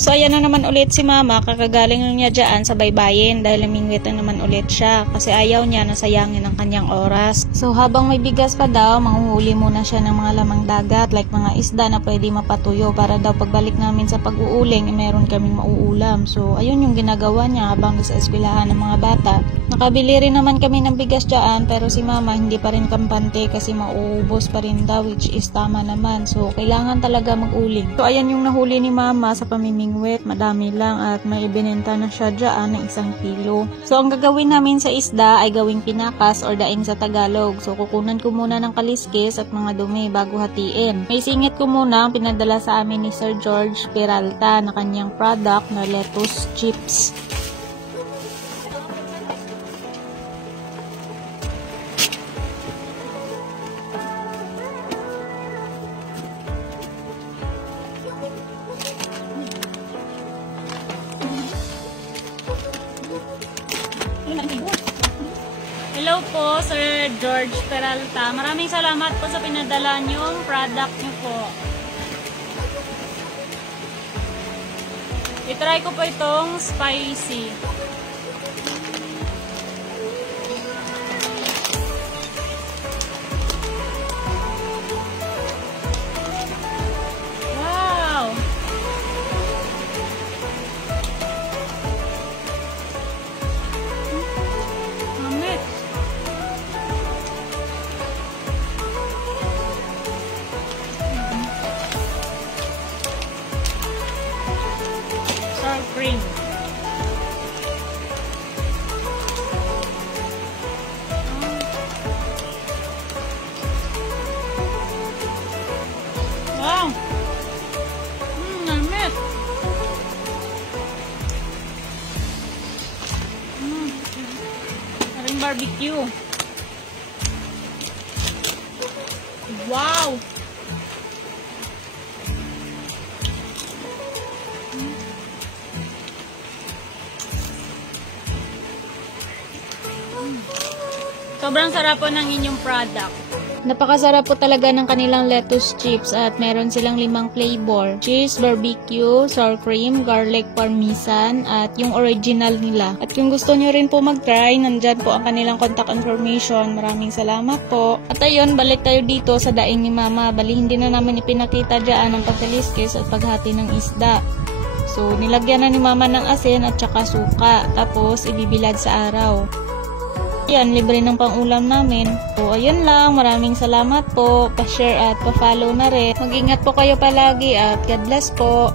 So ayan na naman ulit si mama, kakagaling niya dyan sa baybayin dahil namingwit na naman ulit siya kasi ayaw niya na sayangin ang kanyang oras. So habang may bigas pa daw, manghuhuli muna siya ng mga lamang dagat like mga isda na pwede mapatuyo para daw pagbalik namin sa pag-uuling meron kaming mauulam. So ayun yung ginagawa niya habang sa eskwelahan ng mga bata. Nakabili rin naman kami ng bigas dyan pero si mama hindi pa rin kampante kasi mauubos pa rin daw, which is tama naman. So kailangan talaga mag-uling. So ayan yung nahuli ni mama sa pamimingwit, madami lang at may ibinenta na siya dyan ng 1 kilo. So ang gagawin namin sa isda ay gawing pinakas or daing sa Tagalog. So kukunan ko muna ng kaliskis at mga dumi bago hatiin. May singit ko muna ang pinadala sa amin ni Sir George Peralta na kanyang product na lettuce chips. Hello po, Sir George Peralta. Maraming salamat po sa pinadala niyong product niyo po. I-try ko po itong spicy. Wow! Mamit! Sour cream. Wow! Namit! Maring barbecue. Wow! Sobrang sarap po ng inyong product. Napakasarap po talaga ng kanilang lettuce chips at meron silang 5 flavor. Cheese, barbecue, sour cream, garlic parmesan at yung original nila. At kung gusto nyo rin po mag-try, nandyan po ang kanilang contact information. Maraming salamat po. At ayun, balik tayo dito sa daing ni mama. Bali hindi na namin ipinakita dyan ang pagkaliskis at paghati ng isda. So nilagyan na ni mama ng asin at saka suka. Tapos ibibilad sa araw. Yan, libre ng pang-ulam namin. So, ayun lang. Maraming salamat po. Pa-share at pa-follow na rin. Mag-ingat po kayo palagi at God bless po.